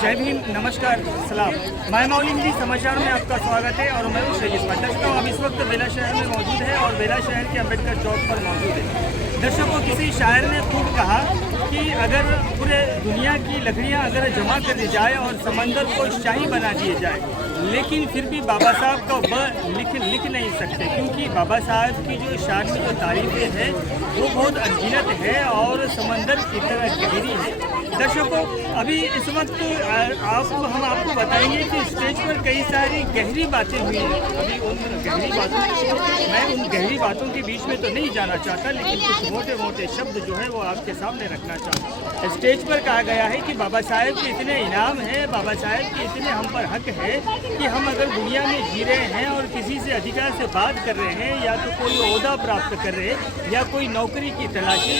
जय भीम, नमस्कार, सलाम। मैं मौली हिंदी समाचार में आपका स्वागत है और मैं हूँ दर्शकों अब इस वक्त बेला शहर में मौजूद है और बेला शहर के अम्बेडकर चौक पर मौजूद है। दर्शकों, किसी शायर ने खूब कहा कि अगर पूरे दुनिया की लकड़ियाँ अगर जमा कर दी जाए और समंदर को शाही बना दिए जाए, लेकिन फिर भी बाबा साहब का व लिख नहीं सकते, क्योंकि बाबा साहब की जो शान में जो तारीफें हैं वो बहुत अनगिनत है और समंदर की तरह गहरी है। दर्शकों, अभी इस वक्त हम आपको बताएंगे कि स्टेज पर कई सारी गहरी बातें हुई हैं। अभी उन गहरी बातों के बीच में तो नहीं जाना चाहता, लेकिन कुछ मोटे मोटे शब्द जो है वो आपके सामने रखना चाहता हूँ। स्टेज पर कहा गया है कि बाबा साहेब के इतने इनाम हैं, बाबा साहेब के इतने हम पर हक है कि हम अगर दुनिया में जी रहे हैं और किसी से अधिकार से बात कर रहे हैं या तो कोई ओहदा प्राप्त कर रहे हैं या कोई नौकरी की तलाशी,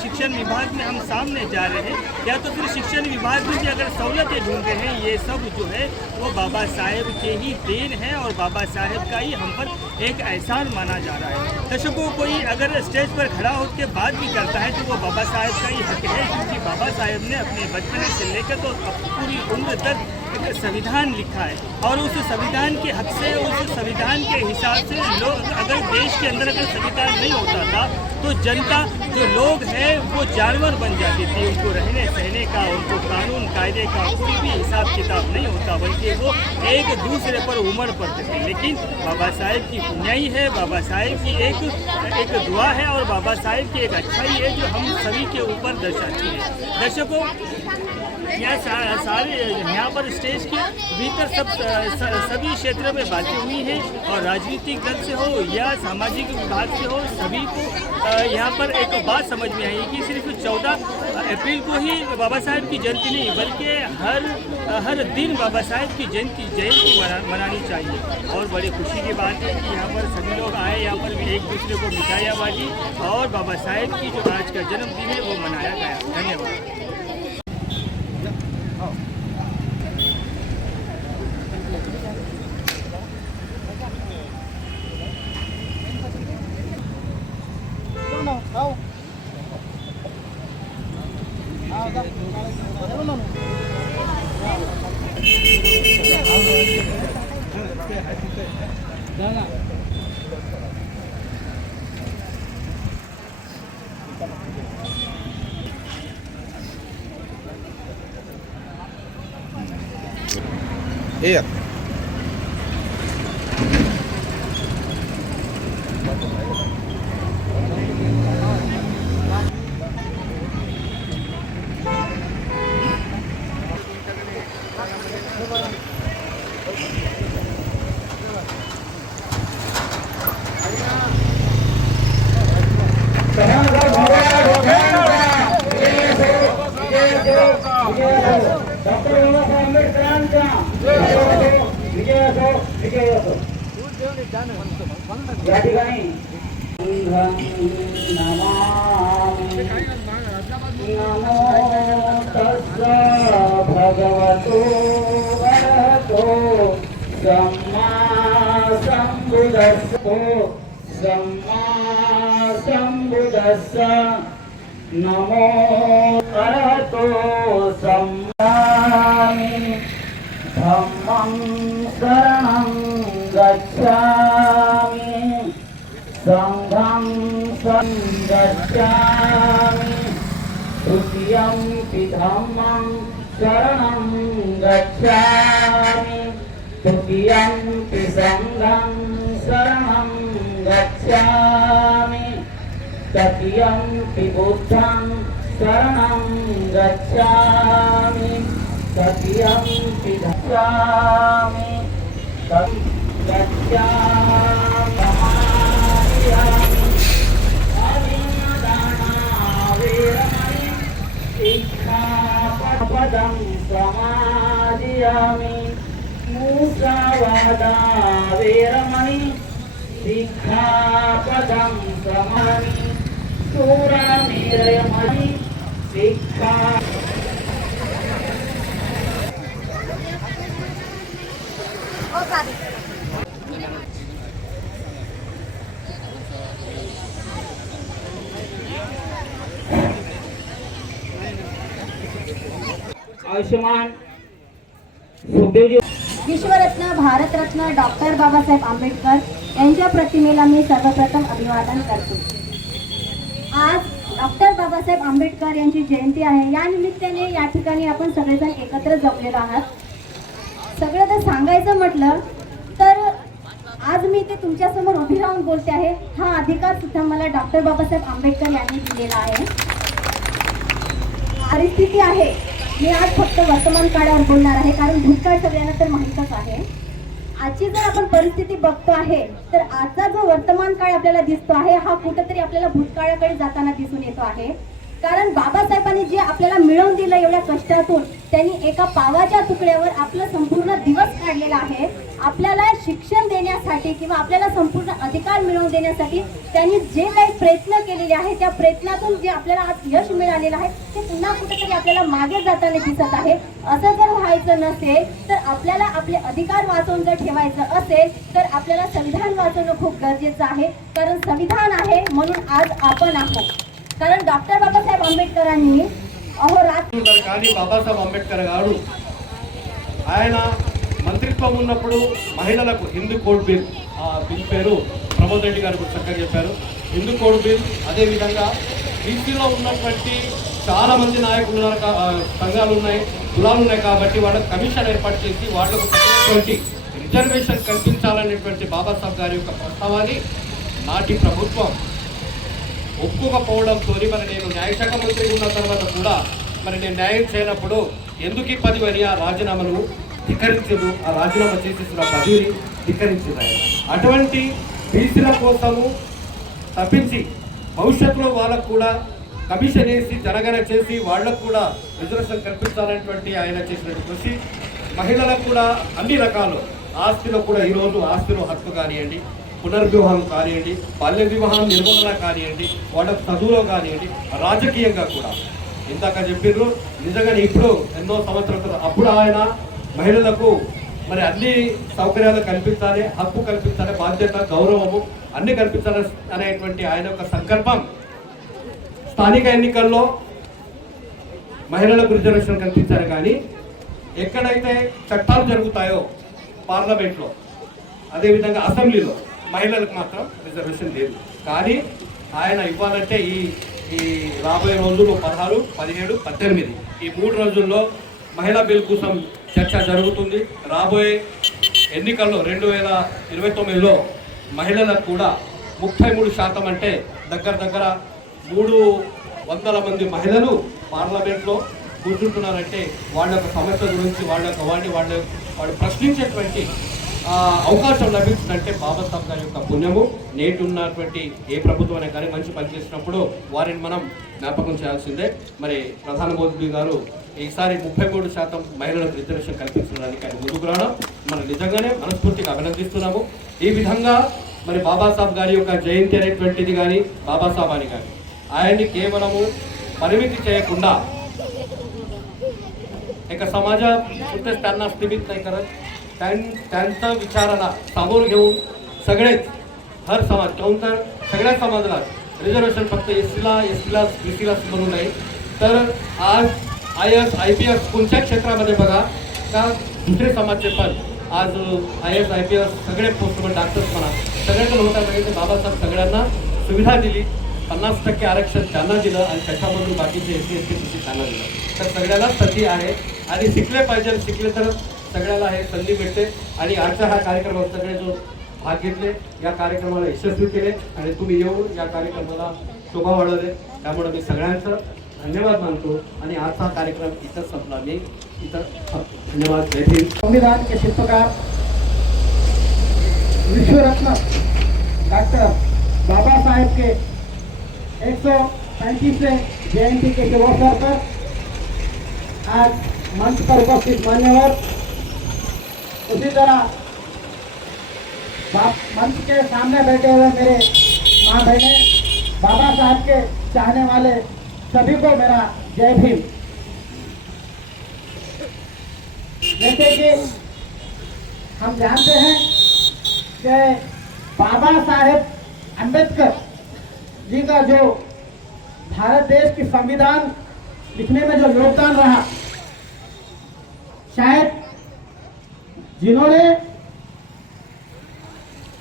शिक्षण विभाग में हम सामने जा रहे हैं या तो फिर शिक्षण विभाग में भी अगर सहूलतें ढूंढ रहे हैं, ये सब जो है वो बाबा साहेब के ही देन है और बाबा साहेब का ही हम पर एक एहसान माना जा रहा है। दर्शकों, कोई अगर स्टेज पर खड़ा होकर बात भी करता है तो वो बाबा साहेब का ही हक है, क्योंकि बाबा साहेब ने अपने बचपन से लेकर तो पूरी उम्र तक एक संविधान लिखा है और उस संविधान के हक से, उस संविधान के हिसाब से लोग, अगर देश के अंदर अगर संविधान नहीं होता था तो जनता जो लोग हैं वो जानवर बन जाती थी। उनको रहने सहने का, उनको कानून कायदे का कोई भी हिसाब किताब नहीं होता, बल्कि वो एक दूसरे पर उमड़ पड़ते थे। लेकिन बाबा साहेब की पुण्याई है, बाबा साहेब की एक दुआ है और बाबा साहेब की एक अच्छाई है जो हम सभी के ऊपर दर्शाती है। दर्शकों, यहाँ पर स्टेज के भीतर सभी क्षेत्रों में बातें हुई हैं और राजनीतिक दल से हो या सामाजिक विभाग से हो, सभी को यहाँ पर एक बात समझ में आई कि सिर्फ 14 अप्रैल को ही बाबा साहेब की जयंती नहीं, बल्कि हर दिन बाबा साहेब की जयंती मनानी चाहिए। और बड़ी खुशी की बात है कि यहाँ पर सभी लोग आए, यहाँ पर भी एक दूसरे को मिठाइयाँ बांटी और बाबा साहेब की जो आज का जन्मदिन है वो मनाया गया। धन्यवाद। Iya. या ठिकाणी नमो तस्सा भगवतो अरहतो सम्मा सम्बुद्धस्सा नमो अरहतो सम्मामि धम्मं शरणं गच्छामि संघं गच्छामि तृतीयंपि धम्मं शरणं गच्छामि तृतीयंपि संघं शरणं गच्छामि तृतीयंपि बुद्धं शरणं गच्छामि तृतीयंपि गच्छामि पदं समादियामि मुसावादा वेरमणि सिक्खापदं समामि सूरामेरयमणि सिक्खा आयुष्मान सुखदेवजी विश्वरत्न भारतरत्न डॉक्टर बाबासाहेब आंबेडकर यांच्या प्रतिमेला मी सर्वप्रथम अभिवादन करते. आज डॉक्टर बाबासाहेब आंबेडकर यांची जयंती आहे. या निमित्ताने या ठिकाणी आपण सगळेजण एकत्र जमलेलो आहात. सगळं तर सांगायचं म्हटलं तर आज मी ते तुमच्यासमोर उभी राहून बोलते आहे. हा अधिकार सुद्धा मला डॉक्टर बाबासाहेब आंबेडकर यांनी दिलेला आहे. परिस्थिती आहे, मी आज फक्त वर्तमान काळावर बोलणार आहे, कारण भूतकाळ सगळ्यांना तर माहीतच आहे. आजची जर आपण परिस्थिती बघतो आहे तर आजचा जो वर्तमान काळ आपल्याला दिसतो आहे हा कुठेतरी आपल्याला भूतकाळाकडे जाताना दिसून येतो आहे. कारण बाबासाहेबांनी जे आपल्याला मिळवून दिलं एवढ्या कष्टातून, त्यांनी एका पावाच्या तुकड्यावर आपलं संपूर्ण दिवस काढलेला आहे. आपल्याला शिक्षण देण्यासाठी किंवा आपल्याला संपूर्ण अधिकार मिळवून देण्यासाठी त्यांनी जे काही प्रयत्न केलेले आहे त्या प्रयत्नातून जे आपल्याला आज यश मिळालेलं आहे ते पुन्हा कुठेतरी आपल्याला मागे जाताना दिसत आहे. असं जर व्हायचं नसेल तर आपल्याला आपले अधिकार वाचवून जर ठेवायचं असेल तर आपल्याला संविधान वाचवणं खूप गरजेचं आहे. कारण संविधान आहे म्हणून आज आपण आहोत. कारण डॉक्टर बाबासाहेब आंबेडकरांनी అహోరాత్రి కానీ బాబాసాహెబ్ అంబేద్కర్ గారు ఆయన మంత్రిత్వం ఉన్నప్పుడు మహిళలకు హిందూ కోడ్ బిల్, ఆ బిల్ పేరు ప్రమోద్ రెడ్డి గారు కూడా చక్కగా చెప్పారు. హిందూ కోడ్ బిల్, అదేవిధంగా బీసీలో ఉన్నటువంటి చాలామంది నాయకులు ఉన్నారు, సంఘాలు ఉన్నాయి, కులాలు ఉన్నాయి. కాబట్టి వాళ్ళకు కమిషన్ ఏర్పాటు చేసి వాళ్ళకు తగినటువంటి రిజర్వేషన్ కల్పించాలనేటువంటి బాబాసాహెబ్ గారి యొక్క ప్రస్తావాన్ని నాటి ప్రభుత్వం ఒప్పుకోకపోవడంతో మరి నేను న్యాయశాఖ మంత్రి ఉన్న తర్వాత కూడా మరి నేను న్యాయం చేయనప్పుడు ఎందుకు ఈ పదవి అని ఆ రాజీనామాను ధిక్కరించదు, ఆ రాజీనామా చేసేసిన పదవిని ధిక్కరించింది. అటువంటి బీసీల కోసము తప్పించి భవిష్యత్తులో వాళ్ళకు కూడా కమిషన్ వేసి జనగణ చేసి వాళ్ళకు కూడా రిజర్వేషన్ కల్పించాలనేటువంటి ఆయన చేసినటువంటి కృషి, మహిళలకు కూడా అన్ని రకాలు ఆస్తిలో కూడా ఈరోజు ఆస్తిలో హక్కు కానివ్వండి, పునర్వివాహం కానివ్వండి, బాల్య వివాహం నిర్మూలన కానివ్వండి, వాళ్ళ చదువులో కానివ్వండి, రాజకీయంగా కూడా ఇందాక చెప్పిర్రు. నిజంగానే ఇప్పుడు ఎన్నో సంవత్సరాల క్రితం అప్పుడు ఆయన మహిళలకు మరి అన్ని సౌకర్యాలు కల్పించాలి, హక్కు కల్పించాలి, బాధ్యత, గౌరవము అన్ని కల్పించాలి అనేటువంటి ఆయన యొక్క సంకల్పం స్థానిక ఎన్నికల్లో మహిళలకు రిజర్వేషన్ కల్పించారు. కానీ ఎక్కడైతే చట్టాలు జరుగుతాయో పార్లమెంట్లో, అదేవిధంగా అసెంబ్లీలో మహిళలకు మాత్రం రిజర్వేషన్ లేదు. కానీ ఆయన ఇవ్వాలంటే ఈ రాబోయే రోజులు 16, 17, 18 ఈ 3 రోజుల్లో మహిళా బిల్ కోసం చర్చ జరుగుతుంది. రాబోయే ఎన్నికల్లో 2029లో మహిళలకు కూడా 33% అంటే దగ్గర 300 మంది మహిళలు పార్లమెంట్లో కూర్చుంటున్నారంటే వాళ్ళ యొక్క సమస్య గురించి వాళ్ళు ప్రశ్నించేటువంటి అవకాశం లభించిందంటే బాబాసాహెబ్ గారి యొక్క పుణ్యము. నేటి ఉన్నటువంటి ఏ ప్రభుత్వమైనా కానీ మంచి పని చేసినప్పుడు వారిని మనం జ్ఞాపకం చేయాల్సిందే. మరి ప్రధాన మోదీ గారు ఈసారి 33% మహిళలకు రిజర్వేషన్ కల్పించడానికి ఆయన ముందుకు రావడం మనం నిజంగానే మనస్ఫూర్తిగా అభినందిస్తున్నాము. ఈ విధంగా మరి బాబాసాహెబ్ గారి యొక్క జయంతి అనేటువంటిది కానీ బాబాసాహెబ్ అని కానీ ఆయన్ని కేవలము పరిమితి చేయకుండా एका समाजापुरतेच त्यांना स्थिमित नाही करत, त्यांचा विचाराला सामोर घेऊन सगळेच हर समाज काहून तर सगळ्या समाजाला रिझर्वेशन फक्त एससीला बीसीला म्हणून नाही तर आज IAS IPS कोणत्या क्षेत्रामध्ये बघा का दुसरे समाजचे पण आज IAS IPS सगळे पोस्टमन डॉक्टर्स म्हणा सगळ्यांना होता पाहिजे. बाबासाहेब सगळ्यांना सुविधा दिली, 50% आरक्षण त्यांना दिलं आणि त्याच्यामधून बाकीचे SC ST BC त्यांना दिलं. तर सगळ्याला संधी आहे आणि शिकले पाहिजे, शिकले तर सगळ्याला हे संधी मिळते. आणि आजच्या हा कार्यक्रमात सगळे जो भाग घेतले, या कार्यक्रमाला यशस्वी केले आणि तुम्ही येऊन या कार्यक्रमाला शोभा वाढवले, त्यामुळे मी सगळ्यांचं धन्यवाद मानतो आणि आजचा कार्यक्रम इथं संपला. मी इथं धन्यवाद. जय हिंद. संविधान के शिल्पकार विश्वरत्न डॉक्टर बाबा साहेब के 135वें जयंती के शुभ अवसर पर आज मंच पर उपस्थित मान्यवर, उसी तरह मंच के सामने बैठे हुए मेरे माँ बहने, बाबा साहब के चाहने वाले सभी को मेरा जय भीम। जैसे कि हम जानते हैं कि बाबा साहेब अम्बेडकर जी का जो भारत देश की संविधान लिखने में जो योगदान रहा, शायद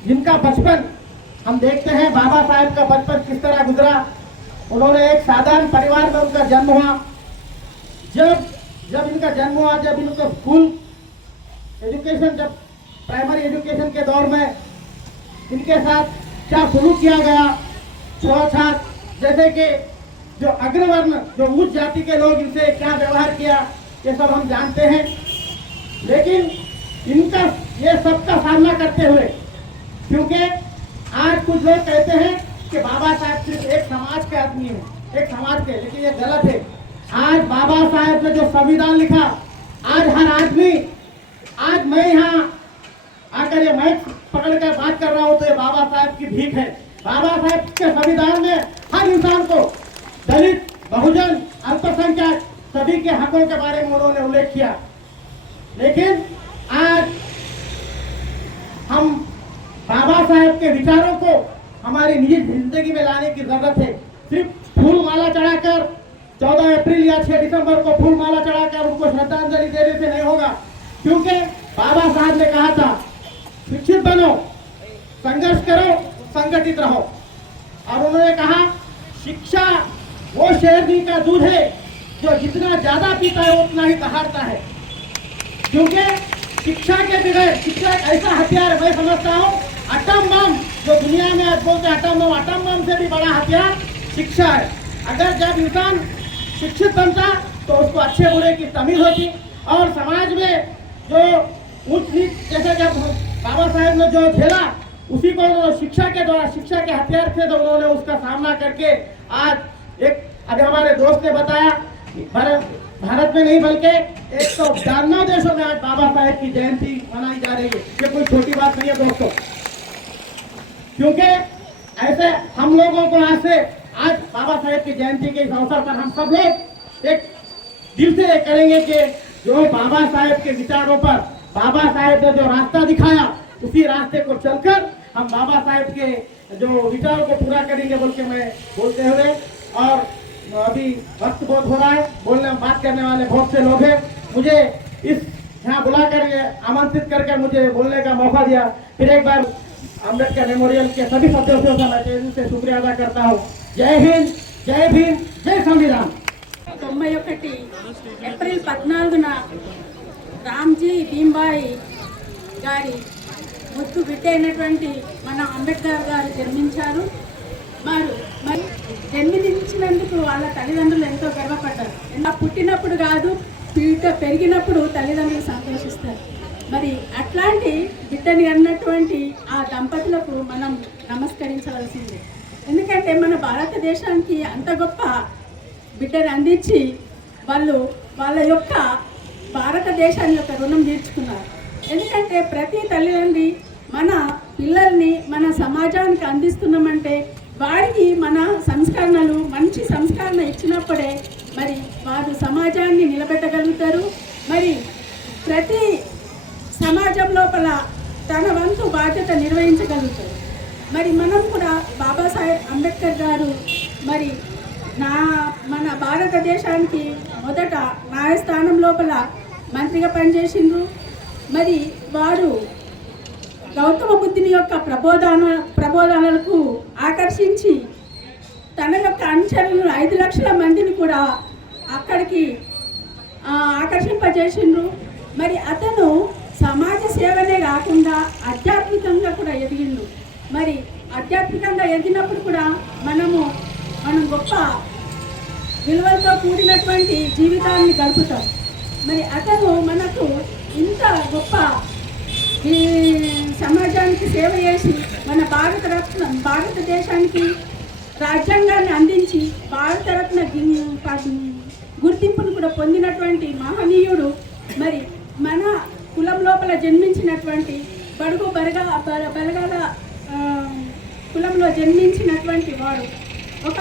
जिनका बचपन हम देखते हैं, बाबा साहेब का बचपन किस तरह गुजरा। उन्होंने एक साधारण परिवार में उनका जन्म हुआ। जब इनका जन्म हुआ, जब इनका स्कूल एजुकेशन, जब प्राइमरी एजुकेशन के दौर में इनके साथ क्या सलूक किया गया, छुआछात, जैसे कि जो अग्रवर्ण, जो उच्च जाति के लोग, इनसे क्या व्यवहार किया, ये सब हम जानते हैं। लेकिन इनका ये सबका सामना करते हुए, क्योंकि आज कुछ लोग कहते हैं कि बाबा साहब सिर्फ एक समाज के आदमी हैं, एक समाज के, लेकिन ये गलत है। आज बाबा साहब ने जो संविधान लिखा, आज हर आदमी, आज मैं यहाँ आकर ये माइक पकड़ कर बात कर रहा हूँ तो ये बाबा साहब की भीख है। बाबा साहब के संविधान में हर इंसान को, दलित, बहुजन, अल्पसंख्यक, सभी के हकों के बारे में उन्होंने उल्लेख किया। लेकिन आज हम बाबा साहब के विचारों को हमारी निजी जिंदगी में लाने की जरूरत है। सिर्फ फूल माला चढ़ाकर 14 अप्रैल या 6 दिसंबर को फूल माला चढ़ाकर उनको श्रद्धांजलि देने से नहीं होगा, क्योंकि बाबा साहब ने कहा था, शिक्षित बनो, संघर्ष करो, संगठित रहो। और उन्होंने कहा, शिक्षा वो शेरनी का दूध है जो जितना ज्यादा पीता है उतना ही दहाड़ता है। क्योंकि शिक्षा के बगैर, शिक्षा एक ऐसा हथियार है, मैं समझता हूँ एटम बम, जो दुनिया में आज बोलते हैं एटम बम से भी बड़ा हथियार शिक्षा है। अगर जब इंसान शिक्षित बनता तो उसको अच्छे बुरे की तमीज होती, और समाज में जो ऊंच नीच, जैसे जब बाबा साहेब ने जो झेला, उसी को उन्होंने शिक्षा के द्वारा, शिक्षा के हथियार से तो उन्होंने उसका सामना करके आज एक, अभी हमारे दोस्त ने बताया, भारत में नहीं बल्कि 192 देशों में आज बाबा साहेब की जयंती मनाई जा रही है। ये कोई छोटी बात नहीं है दोस्तों, क्योंकि ऐसे हम लोगों को आज से, आज बाबा साहेब की जयंती के इस अवसर पर हम सब लोग एक दिल से करेंगे कि जो बाबा साहेब के विचारों पर, बाबा साहेब ने जो रास्ता दिखाया, उसी रास्ते को चलकर हम बाबा साहेब के जो विचारों को पूरा करेंगे बोल के मैं बोलते हुए, और अभी वक्त बहुत हो रहा है, बोलने बात करने वाले बहुत से लोग हैं, मुझे इस यहाँ बुलाकर आमंत्रित करके मुझे बोलने का मौका दिया। फिर एक बार अम्बेडकर मेमोरियल के सभी सदस्यों का मैं दिल से शुक्रिया अदा करता हूँ। जय हिंद, जय भीम, जय संविधान। 91 ఏప్రిల్ 14న రామ్జీ భీమ్బాయి గారి ముద్దు బిడ్డ అయినటువంటి మన అంబేద్కర్ గారు జన్మించారు. మరి జన్మించినందుకు వాళ్ళ తల్లిదండ్రులు ఎంతో గర్వపడ్డారు. పుట్టినప్పుడు కాదు, పెరిగినప్పుడు తల్లిదండ్రులు సంతోషిస్తారు. మరి అట్లాంటి బిడ్డని అన్నటువంటి ఆ దంపతులకు మనం నమస్కరించవలసిందే. ఎందుకంటే మన భారతదేశానికి అంత గొప్ప బిడ్డని అందించి వాళ్ళు వాళ్ళ యొక్క భారతదేశాన్ని యొక్క రుణం తీర్చుకున్నారు. ఎందుకంటే ప్రతి తల్లిదండ్రి మన పిల్లల్ని మన సమాజానికి అందిస్తున్నామంటే వారికి మన సంస్కరణలు, మంచి సంస్కరణ ఇచ్చినప్పుడే మరి వారు సమాజాన్ని నిలబెట్టగలుగుతారు. మరి ప్రతి సమాజం లోపల తన వంతు బాధ్యత నిర్వహించగలుగుతారు. మరి మనం కూడా బాబాసాహెబ్ అంబేద్కర్ గారు మరి మన భారతదేశానికి మొదట న్యాయస్థానం లోపల మంత్రిగా పనిచేసిండ్రు. మరి వారు గౌతమ బుద్ధుని యొక్క ప్రబోధనలకు ఆకర్షించి తన యొక్క అనుచరులను 5 లక్షల మందిని కూడా అక్కడికి ఆకర్షింపజేసిండ్రు. మరి అతను సమాజ సేవనే కాకుండా ఆధ్యాత్మికంగా కూడా ఎదిగిండు. మరి ఆధ్యాత్మికంగా ఎదిగినప్పుడు కూడా మనం గొప్ప విలువలతో కూడినటువంటి జీవితాన్ని గడుపుతాం. మరి అతను మనకు ఇంత గొప్ప ఈ సమాజానికి సేవ చేసి మన భారతదేశానికి రాజ్యాంగాన్ని అందించి భారతరత్న గుర్తింపును కూడా పొందినటువంటి మహనీయుడు. మరి మన కులం లోపల జన్మించినటువంటి బడుగు బలగాల కులంలో జన్మించినటువంటి వాడు ఒక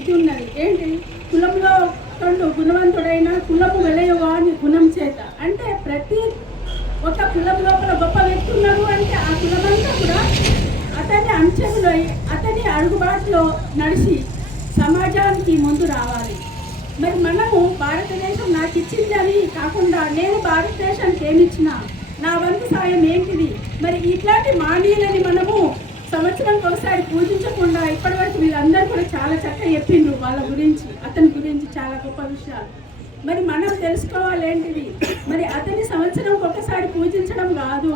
ఇది ఉన్నది, ఏంటి, కులంలో తొండు గుణవంతుడైన కులము వెలయుగా అని గుణం చేత. అంటే ప్రతి ఒక కులం లోపల గొప్ప వ్యక్తి ఉన్నారు అంటే ఆ కులమంతా కూడా అతని అంచెలై అతని అడుగుబాటులో నడిచి సమాజానికి ముందు రావాలి. మరి మనము భారతదేశం నాకు ఇచ్చింది అని కాకుండా నేను భారతదేశానికి ఏమిచ్చినా నా వంతు సాయం ఏంటిది. మరి ఇట్లాంటి మానీయులని మనము సంవత్సరానికి ఒకసారి పూజించకుండా ఇప్పటివరకు వీళ్ళందరూ కూడా చాలా చక్కగా చెప్పిండ్రు వాళ్ళ గురించి, అతని గురించి చాలా గొప్ప విషయాలు. మరి మనం తెలుసుకోవాలి ఏంటిది, మరి అతన్ని సంవత్సరంకి ఒకసారి పూజించడం కాదు,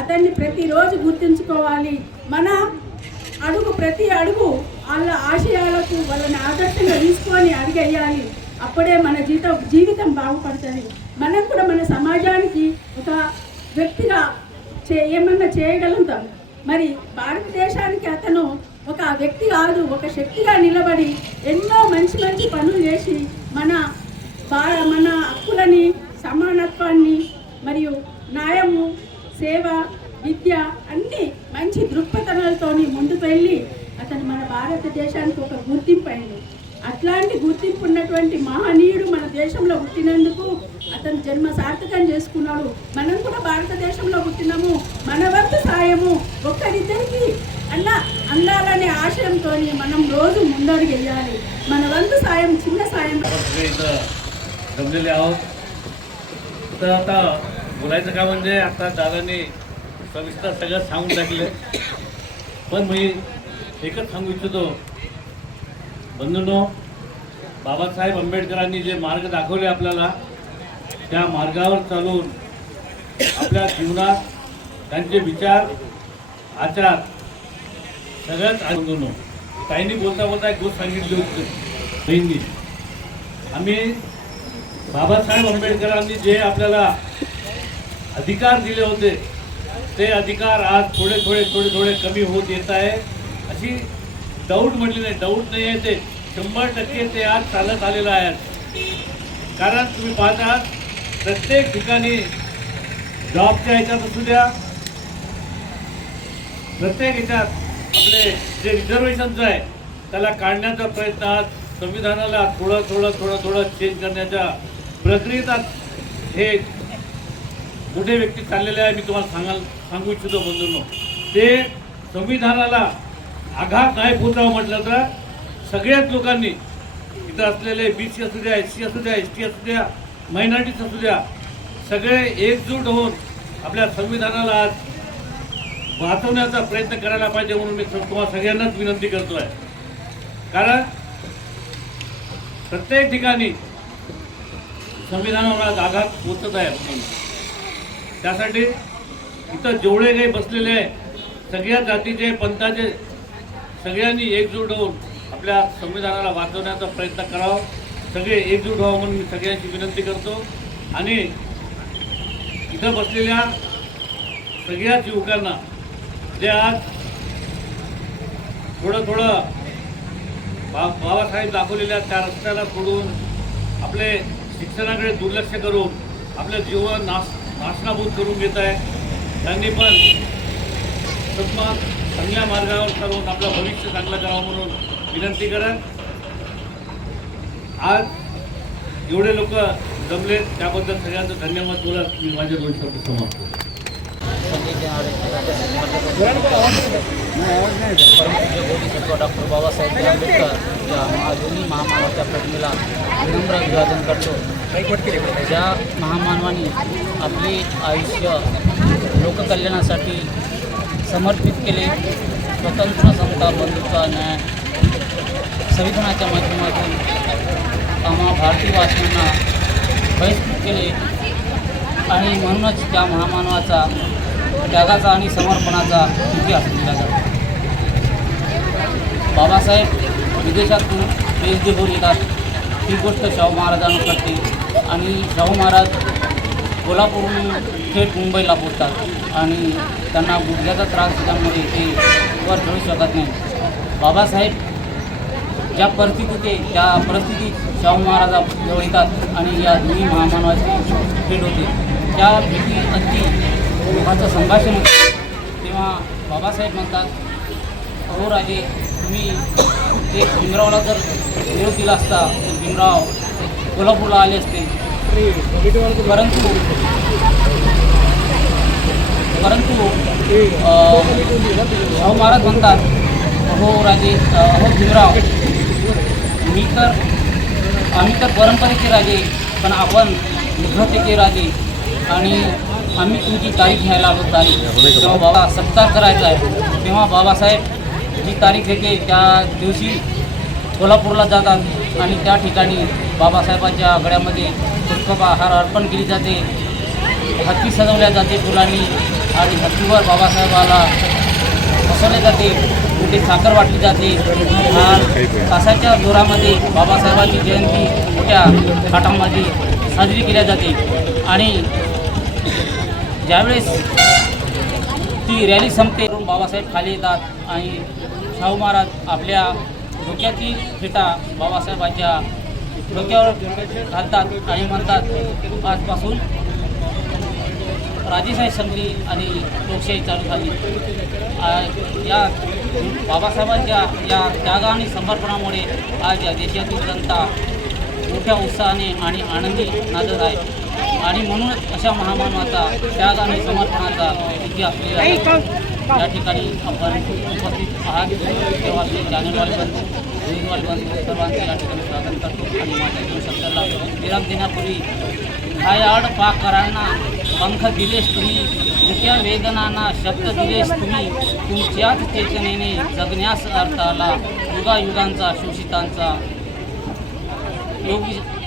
అతన్ని ప్రతిరోజు గుర్తుంచుకోవాలి. మన అడుగు ప్రతి అడుగు వాళ్ళ ఆశయాలకు వాళ్ళని ఆదర్శంగా తీసుకొని అడిగేయాలి. అప్పుడే మన జీవితం బాగుపడుతుంది. మనం కూడా మన సమాజానికి ఒక వ్యక్తిగా ఏమన్నా చేయగలుగుతాం. మరి భారతదేశానికి అతను ఒక వ్యక్తి కాదు, ఒక శక్తిగా నిలబడి ఎన్నో మంచి మంచి పనులు చేసి మన హక్కులని, సమానత్వాన్ని మరియు న్యాయము, సేవ, విద్య అన్ని మంచి దృక్పథాలతో ముందుకు వెళ్ళి అతను మన భారతదేశానికి ఒక గుర్తింపు అయింది. అట్లాంటి గుర్తింపు ఉన్నటువంటి మహనీయుడు మన దేశంలో పుట్టినందుకు అతను జన్మ సార్థకం చేసుకున్నాడు. మనం కూడా భారతదేశంలో పుట్టినాము, మన వంతు సాయము ఒక్కరిద్దరికి అందాలనే ఆశయంతో మనం రోజు ముందడుగు వేయాలి. మన వంతు సాయం చిన్న సాయం. जमलेले आहोत. तर आता बोलायचं का म्हणजे आता दादांनी सविस्तर सगळं सांगून टाकले, पण मी एकच सांगू इच्छितो बंधूंनो, बाबासाहेब आंबेडकरांनी जे मार्ग दाखवले आपल्याला, त्या मार्गावर चालून आपल्या जीवनात त्यांचे विचार, आचार सगळ्याच बंधूंनो. ताईंनी बोलता बोलता एक गोष्ट सांगितली होती बहिणी, आम्ही बाबासाहेब आंबेडकरांनी जे आपल्याला अधिकार दिले होते ते अधिकार आज थोडे थोडे कमी होत येत आहे. अशी डाऊट म्हटली नाही, डाऊट नाही आहे, ते 100% ते आज चालत आलेलं आहे. कारण तुम्ही पाहता प्रत्येक ठिकाणी जॉबच्या ह्याच्यात असू द्या, प्रत्येक ह्याच्यात आपले जे रिझर्वेशनचं आहे त्याला काढण्याचा प्रयत्न आज संविधानाला थोडं चेंज करण्याच्या प्रक्रियेत हे मोठे व्यक्ती चाललेले आहे. मी तुम्हाला सांगू इच्छितो बंधूंनो, ते संविधानाला आघात नाही पोचावं म्हटलं तर सगळ्याच लोकांनी, इथं असलेले BC असू द्या, SC असू द्या, ST असू द्या, मायनॉरिटीज असू द्या, सगळे एकजूट होऊन आपल्या संविधानाला आज वाचवण्याचा प्रयत्न करायला पाहिजे म्हणून मी तुम्हाला सगळ्यांनाच विनंती करतोय. कारण प्रत्येक ठिकाणी संविधानावर आज आघात पोचत आहे. त्यासाठी इथं जेवढे काही बसलेले आहे सगळ्या जातीचे, पंथाचे, सगळ्यांनी एकजूट होऊन आपल्या संविधानाला वाचवण्याचा प्रयत्न करावा. सगळे एकजूट व्हावं म्हणून मी सगळ्यांची विनंती करतो. आणि इथं बसलेल्या सगळ्याच युवकांना जे आज थोडं बाबासाहेब दाखवलेल्या त्या रस्त्याला सोडून आपले शिक्षणाकडे दुर्लक्ष करून आपलं जीवन नाशनाबूत करून घेत आहे, त्यांनी पण चांगल्या मार्गावर चालवून आपलं भविष्य चांगलं करावं म्हणून विनंती करत आज एवढे लोक जमले त्याबद्दल सगळ्यांचं धन्यवाद बोलत मी माझे 2 शब्द समाप्त. डॉक्टर बाबासाहेब आंबेडकर या दोन्ही महामानवाच्या प्रतिमेला विनम्र अभिवादन करतो. ज्या महामानवांनी आपले आयुष्य लोककल्याणासाठी समर्पित केले, स्वतंत्र, समता, बंधुत्व, न्याय, संविधानाच्या माध्यमातून आम्हा भारतीय वाचनांना बहिष्कृत केले. आणि म्हणूनच त्या महामानवाचा त्यागाचा आणि समर्पणाचा इतिहास लिहिला जातो. बाबासाहेब विदेशातून PhD येतात, ही गोष्ट शाहू महाराजांना कळते आणि शाहू महाराज कोल्हापूरहून थेट मुंबईला पोचतात आणि त्यांना गुडघ्याचा त्रास असल्यामुळे ते वर चढू शकत नाही. बाबासाहेब ज्या परिस्थितीत त्या परिस्थितीत शाहू महाराजाजवळ येतात आणि या दोन्ही महामानवाची भेट होते. त्या भेटी अगदी दोघांचं संभाषण होतं. तेव्हा बाबासाहेब म्हणतात, अहो राजे, तुम्ही ते भीमरावला जर निरोप दिला असता तर भीमराव कोल्हापूरला आले असते. परंतु शाहू महाराज म्हणतात, अहो राजे, अहो भीमराव, आम्ही तर परंपरेचे राजे, पण आपण निघतेचे राजे आणि आम्ही तुमची तारीख घ्यायला आलो. तारीख जेव्हा बाबा सत्कार करायचा आहे तेव्हा बाबासाहेब जी तारीख घेते त्या दिवशी कोल्हापूरला जातात आणि त्या ठिकाणी बाबासाहेबांच्या गळ्यामध्ये पुष्पहार अर्पण केली जाते. हत्ती सजवल्या जाते फुलांनी आणि हत्तीवर बाबासाहेबाला बसवले जाते. कुठे साखर वाटली जाते. आणि तासाच्या जोरामध्ये बाबासाहेबांची जयंती मोठ्या थाटामध्ये साजरी केली जाते. आणि ज्यावेळेस ती रॅली संपते बाबासाहेब खाली येतात आणि शाहू महाराज आपल्या डोक्याची फेटा बाबासाहेबांच्या डोक्यावर घालतात आणि म्हणतात आजपासून राजेशाही संपली आणि लोकशाही चालू झाली. या बाबासाहेबांच्या या त्याग आणि समर्पणामुळे आज या देशातील जनता मोठ्या उत्साहाने आणि आनंदी नांदत आहे. आणि म्हणूनच अशा महामानवाचा त्याग आणि समर्पणाचा इतिहास लिहिला आहे. या ठिकाणी आपण उपस्थित आहात तेव्हा चॅनलवाले बंधू न्यूजवाले बंधू सर्वांचे या ठिकाणी स्वागत करतो. आणि माझ्या जीवशब्दाला विराम देण्यापूर्वी हायाड पाकरांना पंख दिलेस तुम्ही, मुक्या वेदनांना शब्द दिलेस तुम्ही, तुमच्याच चेतनेने जगण्यास अर्थ आला. युगायुगांचा शोषितांचा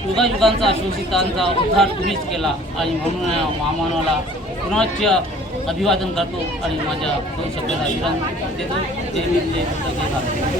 युगायुगांचा शोषितांचा उद्धार तुम्हीच केला. आणि म्हणून या महामानवाला पुनश्च अभिवादन करतो आणि माझ्या दोन शब्दाला विराम देतो. जय भीम, जय भारत.